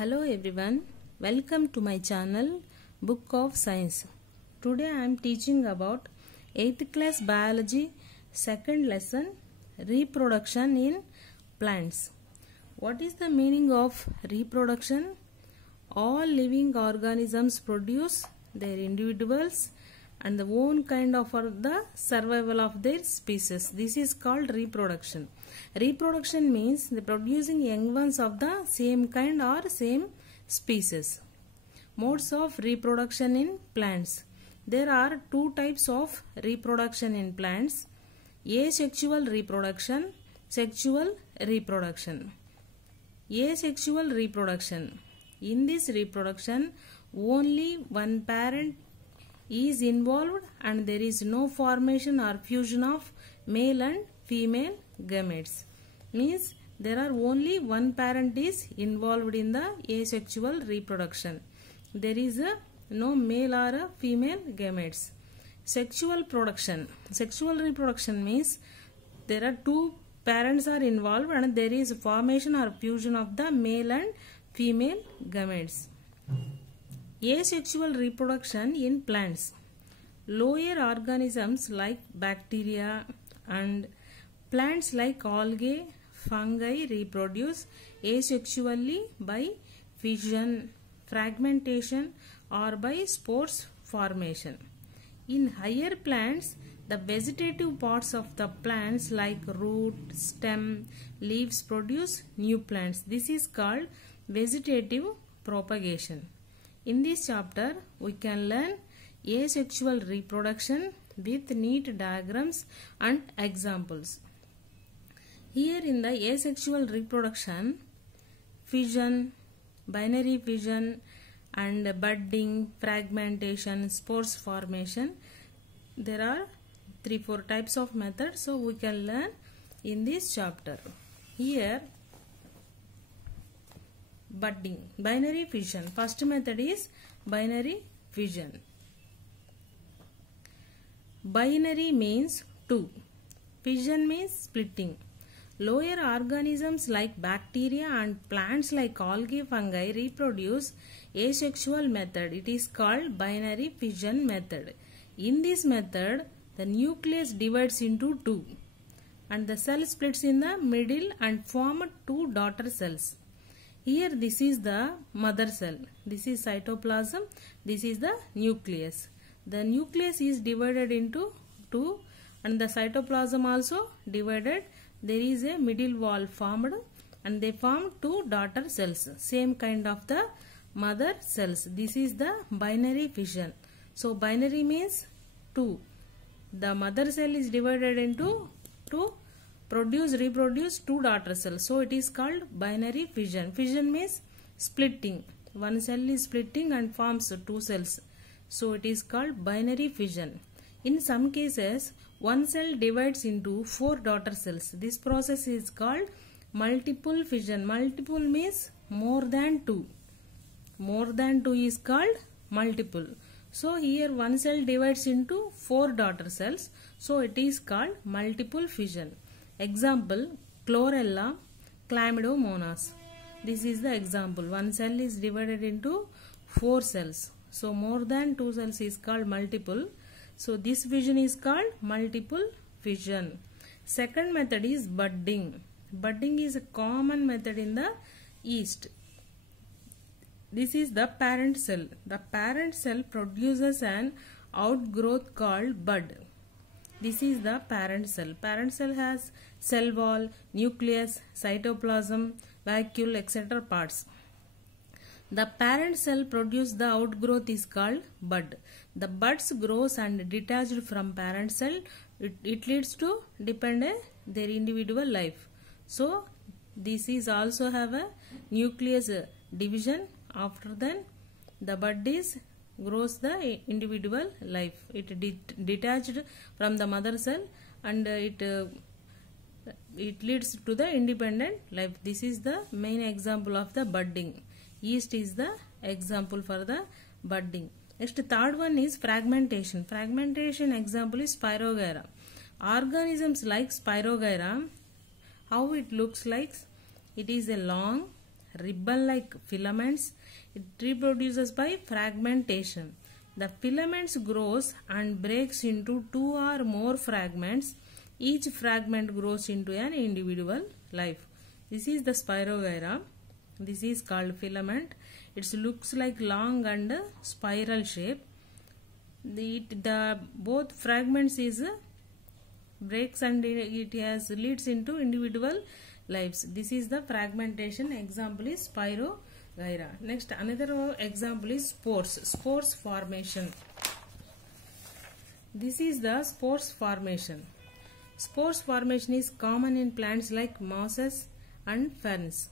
Hello everyone, welcome to my channel Book of Science. Today I am teaching about 8th class biology second lesson reproduction in plants. What is the meaning of reproduction? All living organisms produce their individuals and the own kind of for the survival of their species. This is called reproduction. Reproduction means the producing young ones of the same kind or same species. Modes of reproduction in plants. There are two types of reproduction in plants: asexual reproduction, sexual reproduction. Asexual reproduction. In this reproduction, only one parent is involved and there is no formation or fusion of male and female gametes. Means there are only one parent is involved in the asexual reproduction. There is no male or a female gametes. Sexual production. Sexual reproduction means there are two parents are involved and there is formation or fusion of the male and female gametes. Asexual reproduction in plants. Lower organisms like bacteria and plants like algae, fungi reproduce asexually by fission, fragmentation or by spores formation. In higher plants, the vegetative parts of the plants like root, stem, leaves produce new plants. This is called vegetative propagation. In this chapter, we can learn asexual reproduction with neat diagrams and examples. Here in the asexual reproduction, fission, binary fission and budding, fragmentation, spores formation, there are 3-4 types of methods, so we can learn in this chapter. Here budding, binary fission. First method is binary fission. Binary means two. Fission means splitting. Lower organisms like bacteria and plants like algae, fungi reproduce asexual method. It is called binary fission method. In this method, the nucleus divides into two and the cell splits in the middle and form two daughter cells. Here this is the mother cell, this is cytoplasm, this is the nucleus. The nucleus is divided into two and the cytoplasm also divided. There is a middle wall formed and they form two daughter cells, same kind of the mother cells. This is the binary fission. So binary means two. The mother cell is divided into two. Reproduce two daughter cells. So it is called binary fission. Fission means splitting. One cell is splitting and forms two cells. So it is called binary fission. In some cases, one cell divides into 4 daughter cells. This process is called multiple fission. Multiple means more than 2. More than 2 is called multiple. So here one cell divides into 4 daughter cells. So it is called multiple fission. Example, chlorella, chlamydomonas. This is the example. One cell is divided into 4 cells. So more than 2 cells is called multiple. So this fission is called multiple fission. Second method is budding. Budding is a common method in the East. This is the parent cell. The parent cell produces an outgrowth called bud. This is the parent cell. Parent cell has cell wall, nucleus, cytoplasm, vacuole, etc. parts. The parent cell produces the outgrowth is called bud. The buds grows and detached from parent cell. It leads to dependent their individual life. So this is also have a nucleus division. After then the bud is grows the individual life. It detached from the mother cell and it leads to the independent life. This is the main example of the budding. Yeast is the example for the budding. Next, third one is fragmentation. Fragmentation example is Spirogyra. Organisms like Spirogyra, how it looks like? It is a long ribbon-like filaments. It reproduces by fragmentation. The filaments grows and breaks into 2 or more fragments. Each fragment grows into an individual life. This is the Spirogyra. This is called filament. It looks like long and spiral shape. The both fragments is breaks and it leads into individual lives. This is the fragmentation. Example is Spirogyra. Next, another example is spores formation. This is the spores formation. Spores formation is common in plants like mosses and ferns.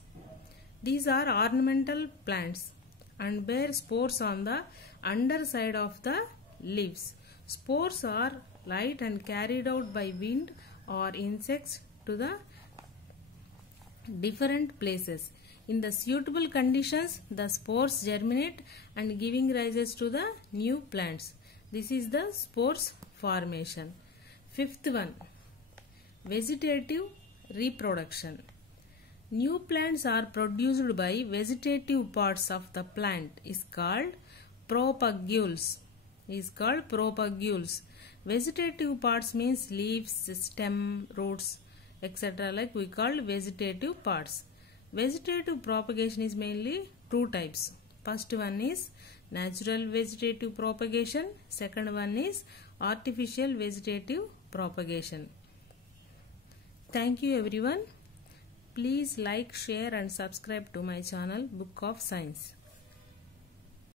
These are ornamental plants and bear spores on the underside of the leaves. Spores are light and carried out by wind or insects to the different places. In the suitable conditions, the spores germinate and giving rise to the new plants. This is the spores formation. Fifth one, vegetative reproduction. New plants are produced by vegetative parts of the plant is called propagules. Vegetative parts means leaves, stem, roots, etc. like we call vegetative parts. Vegetative propagation is mainly 2 types. First one is natural vegetative propagation. Second one is artificial vegetative propagation. Thank you everyone. Please like, share and subscribe to my channel Book of Science.